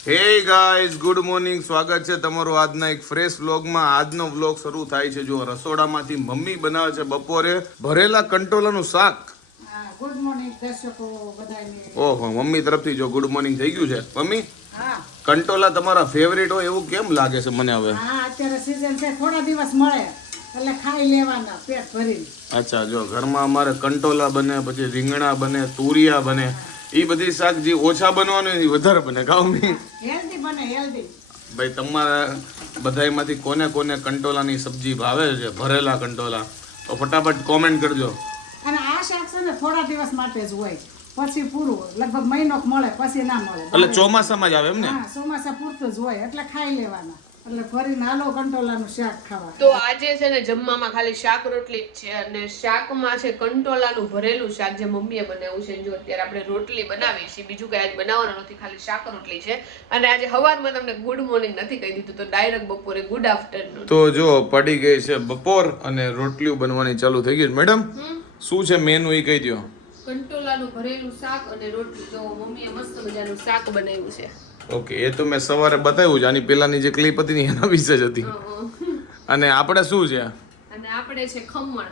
Hey guys good morning સ્વાગત છે તમારું આજના એક ફ્રેશ વ્લોગમાં આજનો વ્લોગ શરૂ થાય છે જો રસોડામાંથી મમ્મી બનાવે છે બપોરે ભરેલા કંટોલાનું શાક. ગુડ મોર્નિંગ દર્શકો બધાને ઓહો મમ્મી તરફથી જો ગુડ મોર્નિંગ થઈ ગયું છે. મમ્મી કંટોલા તમારા ફેવરેટ હોય એવું કેમ લાગે છે મને હવે? હા અત્યારે સીઝન છે થોડા દિવસ મળે એટલે ખાઈ લેવાના પેટ ભરીને. અચ્છા જો ઘરમાં અમારે કંટોલા બને પછી રીંગણા બને તુરિયા બને એ બધી શાકજી ઓછા બનવાનું વધારે બને કાં હેલ્ધી બને હેલ્ધી ભાઈ તમારા બધાયમાંથી કોને કોને કંટોલાની સબ્જી ભાવે છે? ભરેલા કંટોલા. તો ફટાફટ કોમેન્ટ કરજો. અને આ શાક છે ને થોડા દિવસ માટે જ હોય. પછી પૂરું લગભગ મહિનો મળે પછી ના મળે. એટલે ચોમાસામાં જ આવે એમ ને? ચોમાસા પૂરતું જ હોય એટલે ખાઈ લેવાના. એટલે ફરી નાનો કંટોલાનું શાક ખાવા તો આજે છે ને જમવામાં ખાલી શાક રોટલી જ છે અને શાકમાં છે કંટોલાનું ભરેલું શાક જે મમ્મીએ બનાવ્યું છે. જો અત્યારે આપણે રોટલી બનાવી છે બીજું કંઈ આજ બનાવવાનું નથી ખાલી શાક રોટલી છે. અને આજે હવારમાં તમને ગુડ મોર્નિંગ નથી કહી દીધું તો ડાયરેક્ટ બપોરે ગુડ આફ્ટરનૂન તો જો પડી ગઈ છે બપોર અને રોટલીઓ બનવાની ચાલુ થઈ ગઈ છે. મેડમ શું છે મેનુ એ કહી દો કંટોલાનું ભરેલું શાક અને રોટલી. જો મમ્મીએ મસ્ત મજાનું શાક બનાવ્યું છે. ઓકે એ તો મેં સવારે બતાવ્યું છે આની પેલાની જે ક્લિપ હતી ને એના વિશે જ હતી. અને આપણે શું છે? અને આપણે છે ખમણ.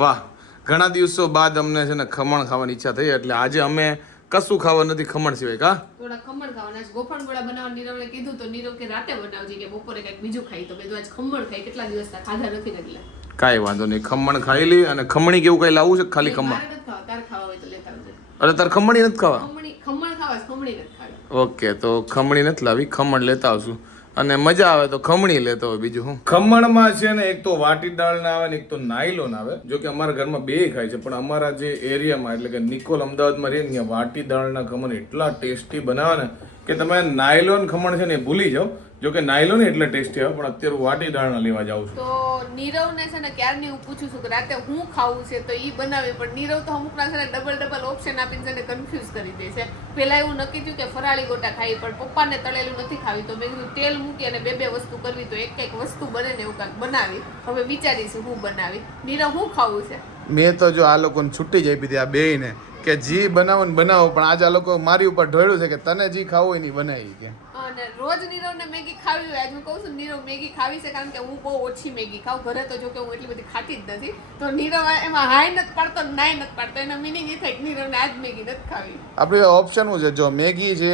વાહ ઘણા દિવસો બાદ અમને છે ને ખમણ ખાવાની ઈચ્છા થઈ એટલે આજે અમે કશું ખાવા નથી ખમણ સિવાય કા? થોડા ખમણ ખાવાના છે. ગોફણ ગોળા બનાવવા નીરવને કીધું તો નીરવ કે રાતે બનાવજે કે બપોરે કંઈક બીજું ખાઈ. તો બધું આજ ખમણ ખાઈ કેટલા દિવસ ખાધા નથી એટલે કાંઈ વાંધો નહીં ખમણ ખાઈ લી અને ખમણી કેવું કઈ લાવવું છે ખાલી ખમણ? તાર ખાવા હોય તો લેતા આવજે. અરે તારે ખમણી નથી ખાવા? ખમણી ખમણ ખાવા ખમણી નથી. ખાવી ઓકે, તો ખમણી નથી લાવી, ખમણ લેતા આવશું. અને મજા આવે તો ખમણી લેતો હોય બીજું શું? ખમણમાં છે ને, એક તો વાટી દાળ ના આવે ને, એક તો નાયલોન આવે. જો કે અમારા ઘરમાં બે ખાય છે, પણ અમારા જે એરિયામાં, એટલે કે નિકોલ અમદાવાદમાં રહે ને વાટી દાળના ખમણ એટલા ટેસ્ટી બનાવે ને કે તમે નાયલોન ખમણ છે ને એ ભૂલી જાઓ. જો કે નાયલોન એટલે ટેસ્ટી આવે પણ અત્યારે હું વાટી દાળના લેવા જાઉં છું. તો નીરવને છે ને ક્યારની હું પૂછું છું કે રાતે હું ખાવું છે તો એ બનાવે પણ નીરવ તો અમુક ના છે ને ડબલ ડબલ ઓપ્શન આપીને છે ને કન્ફ્યુઝ કરી દે છે. પેલા એવું નક્કી થયું કે ફરાળી ગોટા ખાવી પણ પપ્પાને તળેલું નથી ખાવી તો મેં કીધું તેલ મૂકી અને બે બે વસ્તુ કરવી તો એક એક વસ્તુ બને ને એવું કાંઈક બનાવી. હવે વિચારીશું હું બનાવી. નીરવ હું ખાવું છે? મેં તો જો આ લોકોને છૂટી જ આપી હતી આ બેયને. કે જી બનાવો ને બનાવો પણ આજે આ લોકો મારી ઉપર ઢોળ્યું છે કે તને જી ખાવું હોય નહીં બનાવી કે. અને રોજ નીરવને મેગી ખાવી હોય આજ હું કહું છું નીરવ મેગી ખાવી છે કારણ કે હું બહુ ઓછી મેગી ખાઉં ઘરે તો જો કે હું એટલી બધી ખાતી જ નથી તો નીરવ એમાં હાય નથી પાડતો નાય નથી પાડતો એનો મિનિંગ એ થાય કે નીરવને આજ મેગી નથી ખાવી. આપણે ઓપ્શન છે? જો મેગી છે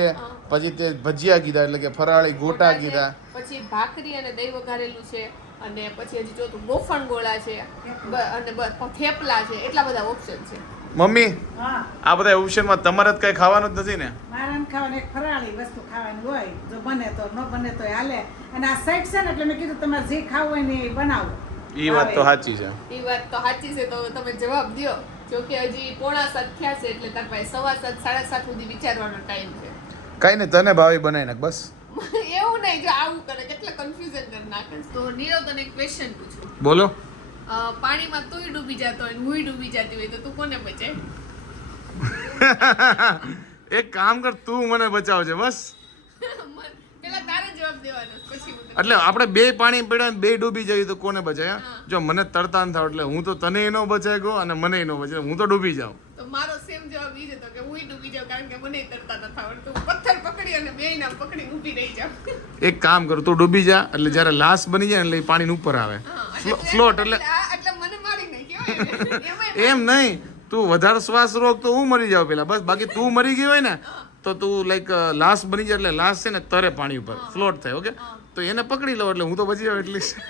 પછી તે ભજીયા કીધા એટલે કે ફરાળી ગોટા કીધા. પછી ભાખરી અને દહીં વઘારેલું છે અને પછી હજી ચોથું ગોફણ ગોળા છે અને થેપલા છે એટલા બધા ઓપ્શન છે. મમ્મી આ બધા ઓપ્શનમાં તમારે જ કઈ ખાવાનું જ નથી ને? મારે એમ ખાવાની એક ફરાળી વસ્તુ ખાવાની હોય. જો બને તો ન બને તો હાલે. અને આ સેટ છે ને એટલે મેં કીધું તમારે જે ખાવું હોય ને એ બનાવો. એ વાત તો સાચી છે. એ વાત તો સાચી છે તો તમે જવાબ દ્યો. જો કે હજી પોણા સાત થયા છે એટલે તાર પાસે સવા સાત સાડા સાત સુધી વિચારવાનો ટાઈમ છે. કઈ નહીં તને ભાવી બનાવી નાખ બસ. એવું નહીં જો આવું કરે કેટલા કન્ફ્યુઝન કરી નાખે. તો નીરવ તને એક ક્વેશ્ચન પૂછું. બોલો. પાણીમાં તુંય ડૂબી જતો હોય હુંય ડૂબી જતી હોય તો તું કોને બચે એક કામ કર તું મને બચાવજે બસ. હું એટલે આપણે બે પાણી પીડા બે ડૂબી જઈએ તો કોને બચાય હા? જો મને તરતા ન થાવ એટલે હું તો તને એનો બચાય ગયો અને મને એનો બચાય હું તો ડૂબી જાઉં. તો મારો સેમ જવાબ ઈ જ હતો કે હુંય ડૂબી જાઉં કારણ કે મને તરતા નથી આવડતું. પથ્થર પકડી અને બે નામ પકડી ઊભી રહી જાઉં. એક કામ કર તું ડૂબી જા એટલે જ્યારે લાશ બની જાય એટલે એ પાણીની ઉપર આવે. હા, ફ્લોટ એટલે એટલે મને મારી નાખ્યો એમ નહીં તું વધારે શ્વાસ રોગ તો હું મરી જાઉં પેલા. બસ બાકી તું મરી ગઈ હોય ને તો તું લાઈક લાશ બની જાય એટલે લાશ છે ને તરે પાણી ઉપર. ફ્લોટ થાય ઓકે? તો એને પકડી લો એટલે હું તો બચી જાઉં એટલીસ્ટ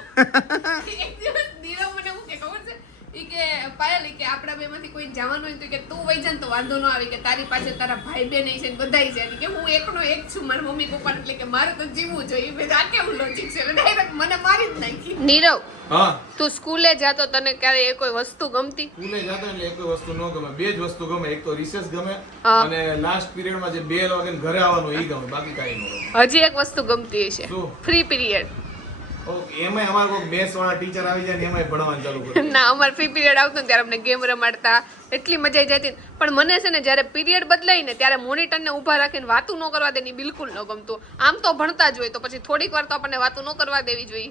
ઈ કે પાયલ કે આપણા બેમાંથી કોઈ જવાનું હોય તો કે તું વઈ જા ને તો વાંધો ન આવે કે તારી પાસે તારા ભાઈ બેન છે ને બધાય છે. કે હું એકનો એક છું મારા મમ્મી પપ્પા એટલે કે મારે તો જીવવું જોઈએ. કીધું, આ કેવું લોજિક છે? ડાયરેક્ટ મને મારી જ નાખી. નીરવ હા. તું સ્કૂલે જાતો તને ક્યારે એ કોઈ વસ્તુ ગમતી? સ્કૂલે જાતો એટલે એક વસ્તુ ન ગમે. બે જ વસ્તુ ગમે. એક તો રિસેસ ગમે અને લાસ્ટ પીરિયડમાં જે બે વાગે ઘરે આવવાનું એ ગમે. બાકી કાંઈ ન ગમે. હજી એક વસ્તુ ગમતી હશે. ફ્રી પીરિયડ ઓકે અમાર કોઈ મેથ્સ વાળા ટીચર આવી જાય ને એમાંય ભણવાનું ચાલુ કર્યું ના અમાર ફ્રી પીરિયડ આવતો ને ત્યારે અમને ગેમ રમાડતા એટલી મજા આવી જતી ને. પણ મને છે ને જ્યારે પીરિયડ બદલાય ને ત્યારે મોનિટરને ઊભા રાખીને વાતું ન કરવા દેની બિલકુલ ન ગમતું. આમ તો ભણતા જ હોય તો પછી થોડીક વાર તો આપણને વાતું ન કરવા દેવી જોઈએ.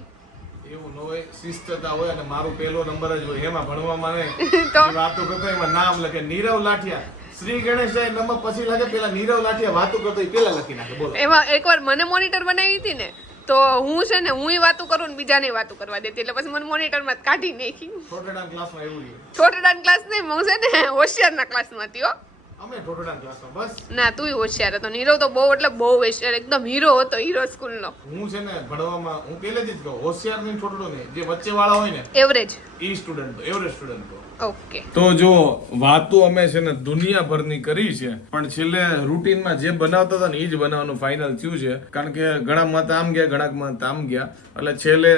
એવું ન હોય શિસ્તતા હોય અને મારો પહેલો નંબર જ હોય એમાં ભણવામાં તો? વાતો કરતો એમાં નામ લખે નીરવ લાઠિયા. શ્રી ગણેશ નંબર પછી લાગે પેલા નીરવ લાઠિયા વાતો કરતો પેલા લખી નાખે. બોલો. એમાં એકવાર મને મોનિટર બનાવી હતી ને તો હું છે ને હું વાતું કરું ને બીજાને વાતું કરવા દેતી. એટલે પછી મને મોનિટરમાં કાઢી નાખી. ઠોઠડા ક્લાસમાં એવું છોટડાન ક્લાસ નહીં હું છે ને હોશિયારના ક્લાસમાંથી હો. અમે ક્લાસમાં બસ. ના તુંય હોશિયાર હતો. નીરવ તો બહુ એટલે બહુ હોશિયાર એકદમ હીરો હતો હીરો સ્કૂલનો. હું છે ને ભણવામાં હું પહેલેથી જ કહું હોશિયાર નહીં ઠોઠડો નહીં. જે વચ્ચે વાળા હોય ને એવરેજ ઈ સ્ટુડન્ટ એવરેજ સ્ટુડન્ટ ઓકે તો જો વાતો અમે છે ને દુનિયાભરની કરી છે પણ છેલ્લે રૂટીનમાં જે બનાવતા હતા ને એ જ બનાવવાનું ફાઇનલ થયું છે. કારણ કે ઘણા મત આમ ગયા ઘણા મત આમ ગયા. એટલે છેલ્લે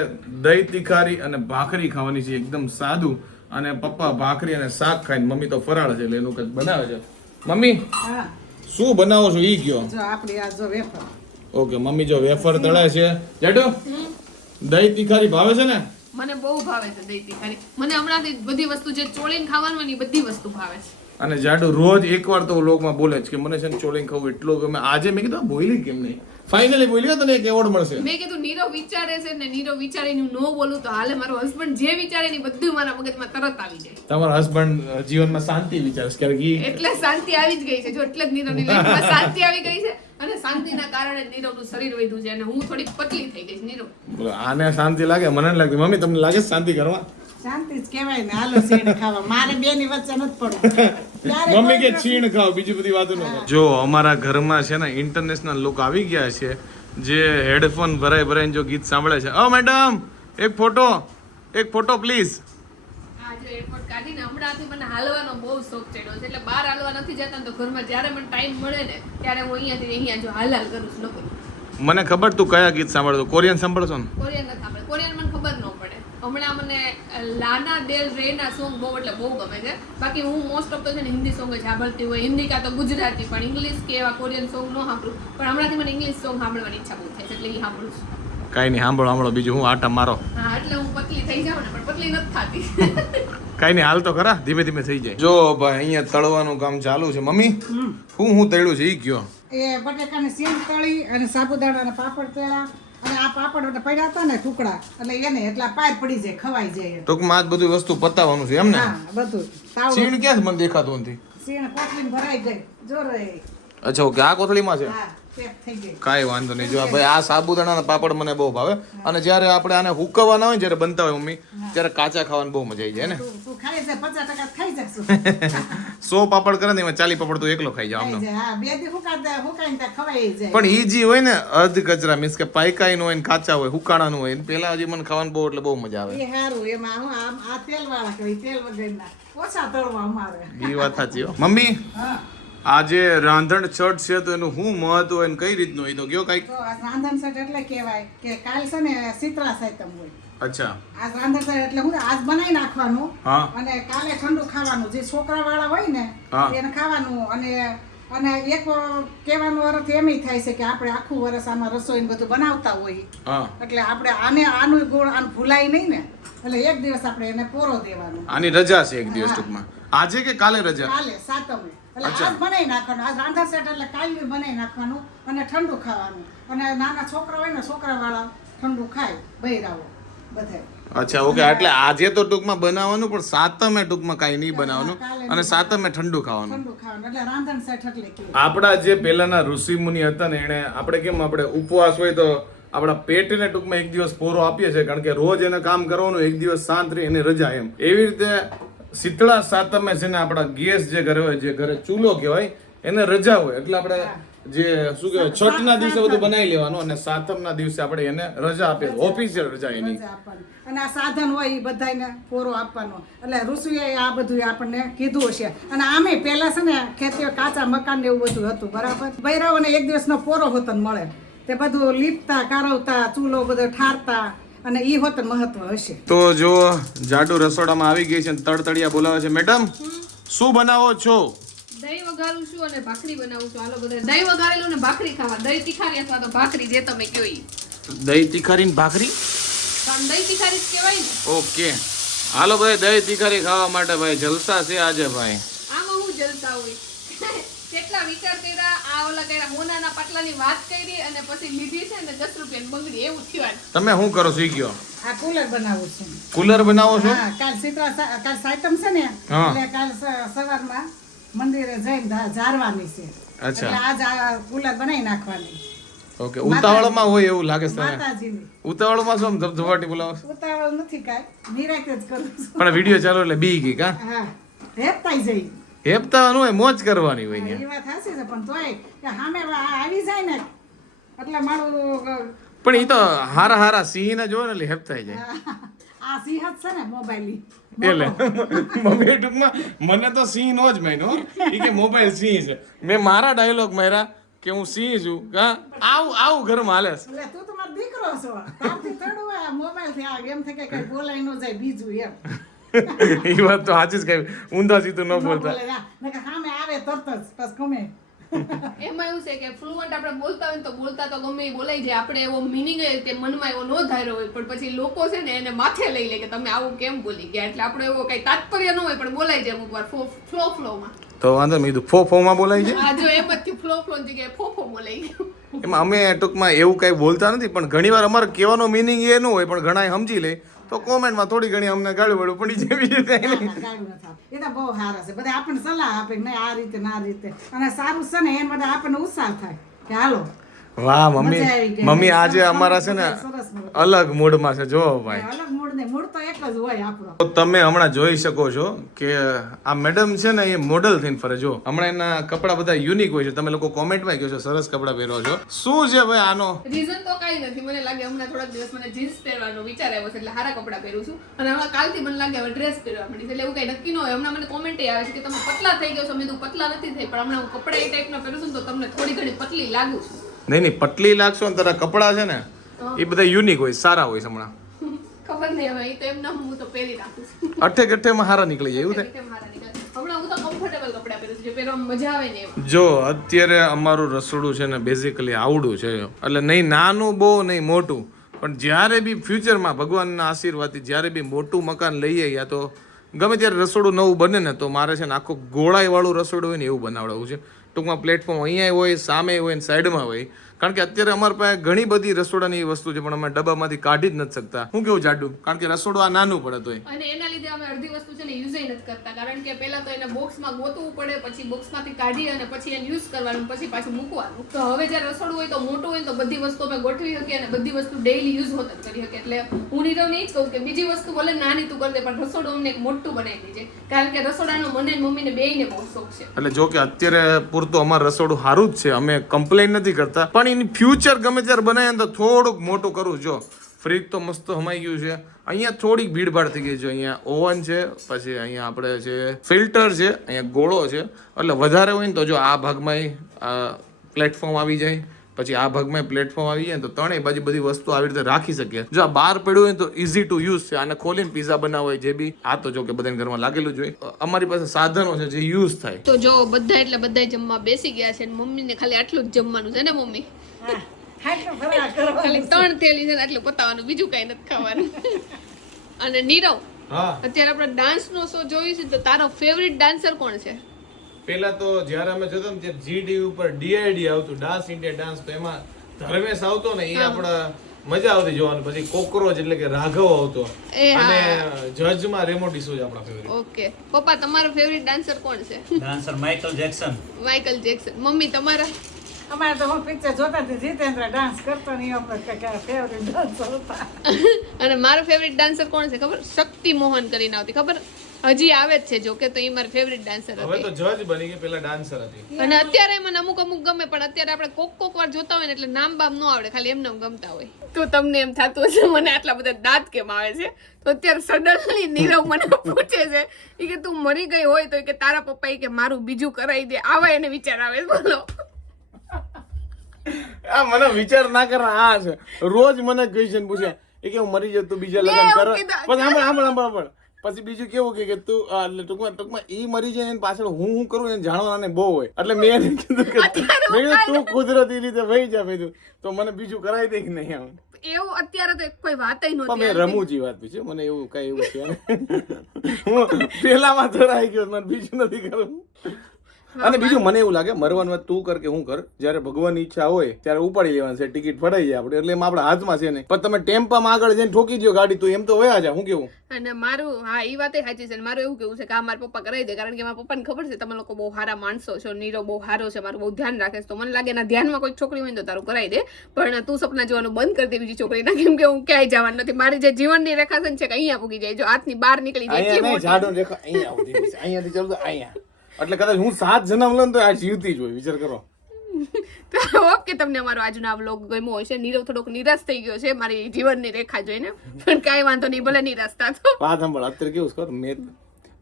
દહીં તિખારી અને ભાખરી ખાવાની છે એકદમ સાદું. અને પપ્પા ભાખરી અને શાક ખાઈને મમ્મી તો ફરાળ છે એટલે એનું કંઈક બનાવે છે. મમ્મી શું બનાવો છો? ઈ કયો? જો આપણી આ જો વેફર. ઓકે મમ્મી જો વેફર તળે છે. જેટુ દહીં તિખારી ભાવે છે ને? મને બહુ ભાવે છે દહીં તીખારી. મને હમણાંથી બધી વસ્તુ જે ચોળીને ખાવાનું ને બધી વસ્તુ ભાવે છે. અને જાડુ રોજ એકવાર તો લોકમાં બોલે છે કે મને છે ને ચોળીને ખાવું એટલો ગમે. આજે મેં કીધું બોલી કેમ નહીં? ફાઇનલી બોલી હો, તને એક એવોર્ડ મળશે. મેં કીધું નીરવ વિચારે છે ને નીરવ વિચારીને હું નો બોલું તો હાલે મારો હસબન્ડ જે વિચારે ને બધું મારા મગજમાં તરત આવી જાય. તમારો હસબન્ડ જીવનમાં શાંતિ વિચારશે. ક્યારેક કે એટલે શાંતિ આવી જ ગઈ છે. જો એટલે જ નીરવની લાઈફમાં શાંતિ આવી ગઈ છે. અને શાંતિના કારણે નીરવનું શરીર વધ્યું છે અને હું થોડીક પતલી થઈ ગઈ નીરવ. બોલો, આને શાંતિ લાગે? મને નથી લાગતી મમ્મી તમને લાગે છે શાંતિ કરવા? શાંતિ જ કહેવાય ને હાલો શેરડી ખાવા. મારે બે ની વચ્ચે નથી પડવું. મમ્મી કે છીણ ખાઓ બીજી બધી વાતો ન જો અમારા ઘરમાં છે ને ઇન્ટરનેશનલ લોકો આવી ગયા છે જે હેડફોન ભરાઈ ભરાઈને જો ગીત સાંભળે છે. ઓ મેડમ એક ફોટો એક ફોટો પ્લીઝ એરપોર્ટ કાઢીને હમણાંથી મને હાલવાનો બહુ શોખ ચડ્યો છે. એટલે બહાર હાલવા નથી જતા તો ઘરમાં જ્યારે મને ટાઈમ મળે ને ત્યારે હું અહીંયાથી અહીંયા જો હાલ હાલ કરું છું નકરું. મને ખબર તું કયા ગીત સાંભળતો? કોરિયન સાંભળશો ને? કોરિયન નથી સાંભળે કોરિયન મને ખબર ન પડે. હમણાં મને લાના ડેલ રેના સોંગ બહુ એટલે બહુ ગમે છે. બાકી હું મોસ્ટ ઓફ તો છે ને હિન્દી સોંગ જ સાંભળતી હોય. હિન્દી કાં તો ગુજરાતી પણ ઇંગ્લિશ કે એવા કોરિયન સોંગ ન સાંભળું. પણ હમણાંથી મને ઇંગ્લિશ સોંગ સાંભળવાની ઈચ્છા બહુ થાય છે એટલે એ સાંભળું છું. કાંઈ નહીં સાંભળો સાંભળો બીજું હું આટા મારો. હા એટલે હું પતલી થઈ જાઉં ને પણ પતલી નથી થતી. કાંઈ નહીં હાલ તો ખરા ધીમે ધીમે થઈ જાય. જો ભાઈ અહીંયા તળવાનું કામ ચાલુ છે. મમ્મી હું હું તળ્યું છે? એ કયો. એ બટેકાની સેમ તળી અને સાબુદાણાના પાપડ તળ્યા. અને આ પાપડ એટલે પડ્યા હતા ને ટુકડા એટલે એને એટલા પાર પડી જાય ખવાઈ જાય ટૂંકમાં આજ બધું વસ્તુ પતાવવાનું છે એમ ને? બધું. સીણ ક્યાં મને દેખાતું નથી? સીણ કોથળી ભરાઈ જાય જો રે. અચ્છા ઓકે આ કોથળીમાં છે? હા. કાંઈ વાંધો નહીં. જો ભાઈ આ સાબુદાણાના પાપડ મને બહુ ભાવે. અને જ્યારે આપણે આને હુકવવાના હોય ને જ્યારે બનતા હોય મમ્મી ત્યારે કાચા ખાવાની બહુ મજા આવી જાય ને? સો પાપડ કરે ને એમાં ચાલી પાપડ તો એકલો ખાઈ જાવ આમનો જાય. જાય. પણ ઈ જે હોય ને અર્ધ કચરા મીન્સ કે પાયકાઈ હોય ને કાચા હોય હુકાણાનું હોય એને પેલા હજી મને ખાવાનું બહુ એટલે બહુ મજા આવે. એ એમાં હું આ તેલ વાળા તેલ વગરના ઓછા તળવા અમારે. એ વાત સાચી મમ્મી હા. આ જે રાંધણ છઠ છે તો એનું શું મહત્વ હોય ને કઈ રીતનું એ તો કયો કંઈક આ રાંધણ છઠ એટલે કહેવાય કે કાલ છે ને શીતળા સાતમ હોય. અચ્છા. આજ રાંધણ સેટ એટલે હું આજ બનાવી નાખવાનું અને કાલે ઠંડુ ખાવાનું. જે છોકરા વાળા હોય ને એને ખાવાનું અને અને એક કહેવાનો અર્થ એમ થાય છે કે આપણે આખું વર્ષ આમાં રસોઈ બધું બનાવતા હોય. એટલે આપણે આને આનું ગુણ આને ભૂલાય નહીં ને. એટલે એક દિવસ આપણે એને પોરો દેવાનો. આની રજા છે એક દિવસ ટૂંકમાં. આજે કે કાલે રજા? કાલે સાતમે. એટલે આજ બનાવી નાખવાનું. આજ રાંધા સેટ એટલે કાલે બનાવી નાખવાનું અને ઠંડુ ખાવાનું. અને નાના છોકરા હોય ને છોકરા વાળા ઠંડુ ખાય બૈરાઓ બધે અચ્છા ઓકે એટલે આજે તો ટૂંકમાં બનાવવાનું પણ સાતમે ટૂંકમાં કાંઈ નહીં બનાવવાનું અને સાતમે ઠંડુ ખાવાનું. ઠંડુ ખાવાનું. એટલે રાંધણ સેટ એટલે કેવું આપણા જે પહેલાના ઋષિ મુનિ હતા ને એને આપણે કેમ આપણે ઉપવાસ હોય તો આપણા પેટને ટૂંકમાં એક દિવસ પોરો આપીએ છીએ કારણ કે રોજ એને કામ કરવાનું એક દિવસ શાંત રહી એને રજા એમ. એવી રીતે શીતળા સાતમે જેને આપણા ગેસ જે ઘરે હોય જે ઘરે ચૂલો કહેવાય એને રજા હોય. એટલે આપણે જે શું કહેવાય છઠના દિવસે બધું બનાવી લેવાનું અને સાતમના દિવસે આપણે એને રજા આપે ઓફિસિયલ રજા એની. અને આ સાધન હોય એ બધાને પોરો આપવાનો. એટલે ઋષિએ આ બધું આપણને કીધું હશે. અને આમે પહેલા છે ને ખેતીઓ કાચા મકાન ને એવું બધું હતું બરાબર? બૈરાઓને એક દિવસનો પોરો હોતો ને મળે. તે બધું લીપતા કારવતા ચૂલો બધો ઠારતા અને ઈ હોત મહત્વ હશે. તો જો જાડુ રસોડામાં આવી ગઈ છે અને તડતડિયા બોલાવે છે મેડમ શું બનાવો છો? દહીં વઘારું છું અને ભાખરી બનાવું છું. હાલો બધા દહીં વઘારેલું ને ભાખરી ખાવા. દહીં તીખારી અથવા તો ભાખરી જે તમે કહો દહીં તીખારી ભાખરી? દહીં તીખારી જ કહેવાય ને. ઓકે. હાલો ભાઈ દહીં તીખારી ખાવા માટે ભાઈ જલસા છે આજે ભાઈ. આમાં હું જલસા હોય? કેટલા વિચાર કર્યા આ ઓલા કર્યા મોનાના પાટલાની વાત કરી અને પછી લીધી છે ને દસ રૂપિયાની બંગડી એવું થયું તમે શું કરો શીખ્યો આ કુલર બનાવું છું. કુલર બનાવો છો? હા કાલ શીતળા કાલ સાયતમ છે ને એટલે કાલ સવારમાં મંદિરે જઈને ઝારવાની છે. અચ્છા. એટલે આજ આ કુલર બનાવી નાખવાની. ઓકે ઉતાવળમાં હોય એવું લાગે છે માતાજીની. ઉતાવળમાં શું ધબધબાટી બોલાવો ઉતાવળ નથી કાઈ નિરાકે જ કરું છું. પણ વીડિયો ચાલો એટલે બી ગઈ કા? હા હેપતાઈ જઈ હેપતાવાનું હોય મોજ કરવાની હોય એ વાત હાચી છે પણ તોય કે સામે આવી જાય ને એટલે મારું પણ એ તો હારા હારા સિંહ ને જોવે ને એટલે હેપતાઈ જાય. આ સિંહ જ છે ને મોબાઈલ એટલે મમ્મી ટૂંકમાં મને તો સિંહ નો જ માન્યો કે મોબાઈલ સિંહ છે. મેં મારા ડાયલોગ માર્યા કે હું સિંહ છું. કા આવું આવું ઘરમાં હાલે છે. તું તો મારો દીકરો છો. તારથી થોડું મોબાઈલથી આ એમ થાય કે કઈ બોલાય ન જાય બીજું એમ. એ વાત તો સાચી જ કઈ ઊંધા સીધું ન ન બોલતા. સામે આવે તરત જ બસ ગમે. એમાં એવું છે કે ફ્લુઅન્ટ આપણે બોલતા હોય ને તો બોલતા તો ગમે એ બોલાઈ જાય. આપણે એવો મિનિંગ તે મનમાં એવો ન ધાર્યો હોય પણ પછી લોકો છે ને એને માથે લઈ લે કે તમે આવું કેમ બોલી ગયા? એટલે આપણે એવો કઈ તાત્પર્ય ન હોય પણ બોલાય જાય અમુક વાર ફ્લો ફ્લોમાં તો વાંધો મેં કીધું ફો ફોમાં બોલાય છે આ જો એમ જ ફ્લો ફ્લો ની જગ્યાએ ફો ફો બોલાય એમાં અમે ટૂંકમાં એવું કઈ બોલતા નથી પણ ઘણીવાર અમારે કહેવાનો મિનિંગ એ ન હોય પણ ઘણા સમજી લે. તો કોમેન્ટમાં થોડી ઘણી અમને ગાળું વાળું પડી. ના, નથી આવતું. એ તો બહુ સારા છે. બધા આપણને સલાહ આપે નહીં આ રીતે ના રીતે. અને સારું છે ને એમ બધા આપણને ઉત્સાહ થાય કે હાલો. વાહ મમ્મી. મમ્મી આજે અમારા છે ને અલગ મૂડમાં છે. જો ભાઈ. તો એક જ હોય આપણો. તમે હમણાં જોઈ શકો છો કે આ મેડમ છે ને એ મોડલ થઈને ફરે. જો હમણાં એના કપડા બધા યુનિક હોય છે. તમે લોકો કોમેન્ટમાં કહો છો સરસ કપડા પહેરો છો. શું છે ભાઈ આનો? રીઝન તો કઈ નથી. મને લાગે હમણાં થોડાક દિવસ મને જીન્સ પહેરવાનો વિચાર આવ્યો છે એટલે સારા કપડા પહેરું છું. અને હમણાં કાલથી મને લાગે હવે ડ્રેસ પહેરવા મળી એટલે એવું કઈ નક્કી ન હોય. હમણાં મને કોમેન્ટ આવે છે કે તમે પતલા થઈ ગયો છો. મેં તો પતલા નથી થઈ પણ હમણાં હું કપડા એ ટાઈપના પહેરું છું તો તમને થોડી ઘણી પતલી લાગુ છું. નહીં નહીં પટલી લાગશો ને તારા કપડા છે ને એ બધા યુનિક હોય સારા હોય છે હમણાં. ખબર નહીં હવે તો એમ એમના હું તો પહેરી રાખું છું. અઠે ગઠ્ઠેમાં હારા નીકળી જાય એવું થાય? ને જો અત્યારે અમારું રસોડું છે ને બેઝિકલી આવડું છે. એટલે નહીં નાનું બહુ નહીં મોટું. પણ જ્યારે બી ફ્યુચરમાં ભગવાનના આશીર્વાદથી જ્યારે બી મોટું મકાન લઈએ યા તો ગમે ત્યારે રસોડું નવું બને ને તો મારે છે ને આખું ગોળાઈવાળું રસોડું હોય ને એવું બનાવડાવવું છે. ટૂંકમાં પ્લેટફોર્મ અહીંયા હોય સામે હોય ને સાઈડમાં હોય. કારણ કે અત્યારે અમારી પાસે ઘણી બધી રસોડાની વસ્તુ છે પણ અમે ડબ્બામાંથી કાઢી જ નથી શકતા. હું કેવું જાડું? કારણ કે રસોડું આ નાનું પડે તો અને એના લીધે અમે અડધી વસ્તુ છે ને યુઝ નથી કરતા. કારણ કે પહેલા તો એને બોક્સમાં ગોતવું પડે પછી બોક્સમાંથી કાઢી અને પછી એને યુઝ કરવાનું પછી પાછું મૂકવાનું. તો હવે જ્યારે રસોડું હોય તો મોટું હોય તો બધી વસ્તુ અમે ગોઠવી શકીએ અને બધી વસ્તુ ડેઈલી યુઝ હોત કરી શકીએ. એટલે હું નીરવને એ જ કહું કે બીજી વસ્તુ ભલે નાની તું કરી દે પણ રસોડું અમને એક મોટું બનાવી દેજે. કારણ કે રસોડાનો મને મમ્મીને બેયને બહુ શોખ છે. એટલે જો કે અત્યારે પૂરતું અમારું રસોડું સારું જ છે. અમે કમ્પ્લેન નથી કરતા પણ એની ફ્યુચર ગમે ત્યારે બનાવે તો થોડુંક મોટું કરું. જો ફ્રીજ તો મસ્ત હમાઈ ગયું છે. અહીંયા થોડીક ભીડભાડ થઈ ગઈ છે. અહીંયા ઓવન છે, પછી અહીંયા આપણે છે ફિલ્ટર છે, અહીંયા ગોળો છે. એટલે વધારે હોય ને તો જો આ ભાગમાં પ્લેટફોર્મ આવી જાય. પછી આ ભાગમાં પ્લેટફોર્મ આવી જાય તો ત્રણેય બાજુ બધી વસ્તુ આવી રીતે રાખી શકીએ. જો આ બહાર પડ્યું હોય તો ઇઝી ટુ યુઝ છે. આને ખોલીને પીઝા બનાવવા હોય જે બી. આ તો જો કે બધાને ઘરમાં લાગેલું જ હોય. અમારી પાસે સાધનો છે જે યુઝ થાય. તો જો બધા એટલે બધા જમવા બેસી ગયા છે અને મમ્મીને ખાલી આટલું જ જમવાનું છે ને મમ્મી? ત્રણ થેલી છે ને આટલું પતાવવાનું બીજું કઈ નથી ખાવાનું. અને નીરવ અત્યારે આપણે ડાન્સ નો શો જોયું છે તો તારો ફેવરિટ ડાન્સર કોણ છે? પેલા તો જ્યારે અમે જોતા ને ત્યારે જીડી ઉપર ડીઆઈડી આવતું ડાન્સ ઇન્ડિયા ડાન્સ તો એમાં ધર્મેશ આવતો ને એ આપણા મજા આવતી જોવાનું. પછી કોકરોચ એટલે કે રાઘવ આવતો. એ જજ અને જજમાં રેમો ડિસોજ આપણા ફેવરિટ ઓકે. પપ્પા તમારો ફેવરિટ ડાન્સર કોણ છે? Dancer Michael Jackson Michael Jackson mummy તમારા? અમારે તો હું પિક્ચર જોતા હતી જીતેન્દ્ર ડાન્સ કરતો નહીં એ અમને ફેવરેટ ડાન્સર હતા. અને મારો ફેવરિટ ડાન્સર કોણ છે ખબર? શક્તિ મોહન કરીને આવતી ખબર? હજી આવે જ છે જો કે તો એ મારી ફેવરિટ ડાન્સર હવે તો જજ બની ગઈ પેલા ડાન્સર હતી. અને અત્યારે મને અમુક અમુક ગમે પણ અત્યારે આપણે કોક કોક વાર જોતા હોય ને એટલે નામ બામ ન આવડે ખાલી એમને એમ ગમતા હોય. તો તમને એમ થતું હશે મને આટલા બધા દાંત કેમ આવે છે? તો અત્યારે સડનલી નીરવ મને પૂછે છે કે તું મરી ગઈ હોય તો કે તારા પપ્પા એ કે મારું બીજું કરાવી દે આવા એને વિચાર આવે છે, બોલો. આ મને વિચાર ના કર આ છે. રોજ મને ક્વેશ્ચન પૂછે એ કે હું મરી જતો બીજા લગ્ન કર. પણ આમ આમ સાંભળ. પછી બીજું કેવું કે તું એટલે ટૂંકમાં ટૂંકમાં ઈ મરી જાય ને એની પાછળ હું હું કરું એને જાણવાને બહુ હોય. એટલે મેં એને કીધું કે મેં તું કુદરતી રીતે વહી જા. ભાઈ તો મને બીજું કરાવી દે કે નહીં આમ એવું અત્યારે તો કોઈ વાત પણ નહોતી મેં રમૂજી વાત પૂછી મને એવું કઈ એવું છે. હું પેલામાં ધરાઈ ગયો મને બીજું નથી કરવું અને બીજું મને એવું લાગે મરવાનું વાત તું કર કે હું કર? જ્યારે ભગવાનની ઈચ્છા હોય ત્યારે ઉપાડી લેવાની છે ટિકિટ ફડાઈ જાય આપણે એટલે એમ આપણા હાથમાં છે નહીં પણ તમે ટેમ્પામાં આગળ જઈને ઠોકી દો ગાડી તો એમ તો વયા જાય હું કેવું? અને મારું હા એ વાત સાચી છે. મારું એવું કેવું છે કે આ મારા પપ્પા કરાવી દે કારણ કે મારા પપ્પાને ખબર છે તમે લોકો બહુ સારા માણસો છો નીરો બહુ સારો છે મારું બહુ ધ્યાન રાખે છે. તો મને લાગે એના ધ્યાનમાં કોઈ છોકરી હોય ને તો તારું કરાવી દે. પણ તું સપના જોવાનું બંધ કરી દે બીજી છોકરીના કેમ કે હું ક્યાંય જવાનું નથી. મારી જે જીવનની રેખા છે છે કે અહીંયા પૂગી જાય. જો હાથની બહાર નીકળી જાય ઝાડો રેખા અહીંયા અહીંયાથી ચાલુ અહીંયા. એટલે કદાચ હું સાત જન્મ લઉં તો આ જીવતી જ હોય વિચાર કરો. તો ઓકે તમને અમારો આજનો આ વ્લોગ ગમ્યો હશે નીરવ થોડોક નિરાશ થઈ ગયો છે મારી જીવનની રેખા જોઈને. પણ કાંઈ વાંધો નહીં ભલે નિરાશ થતો. વાત સાંભળ અત્યારે કેવું છે મેં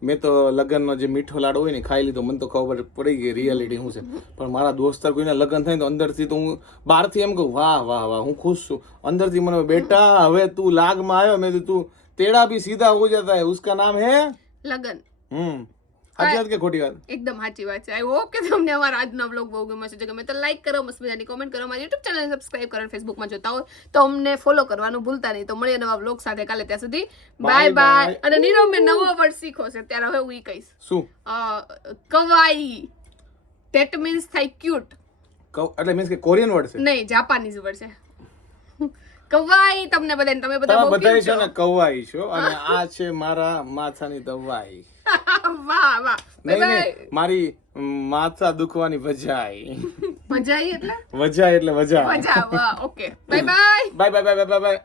મેં તો લગ્નનો જે મીઠો લાડો હોય ને ખાઈ લીધો. મને તો ખબર પડી ગઈ રિયાલિટી શું છે. પણ મારા દોસ્તાર કોઈને લગ્ન થાય તો અંદરથી તો હું બહારથી એમ કહું વાહ વાહ વાહ હું ખુશ છું. અંદરથી મને બેટા હવે તું લાગમાં આવ્યો. મેં તું તેડા બી સીધા હો જતા હે. ઉસકા નામ હે? લગન. હમ. સાચી વાત કે ખોટી વાત? એકદમ સાચી વાત છે. આઈ હોપ કે તમને અમારો આજનો વ્લોગ બહુ ગમે છે જો ગમે તો લાઈક કરો મસ્ત મજાની કોમેન્ટ કરો. અમારી યુટ્યુબ ચેનલને સબસ્ક્રાઇબ કરો ફેસબુકમાં જોતા હોય તો અમને ફોલો કરવાનું ભૂલતા નહીં. તો મળીએ નવા વ્લોગ સાથે કાલે ત્યાં સુધી. બાય બાય અને નીરવ મેં નવો વર્ડ શીખો છે. ત્યારે હવે હું કહીશ. શું? કવાઈ. ધેટ મીન્સ થાય ક્યુટ એટલે મીન્સ કે કોરિયન વર્ડ છે? નહીં જાપાનીઝ વર્ડ છે. કવાઈ તમને બધાને તમે બધા બધા છો ને કવાઈ છો. અને આ છે મારા માથાની દવાઈ. વાહ વાહ. નહીં નહીં મારી માથા દુખવાની મજા આવી એટલે? વજા એટલે વજા. Okay. Bye. Bye bye bye bye bye.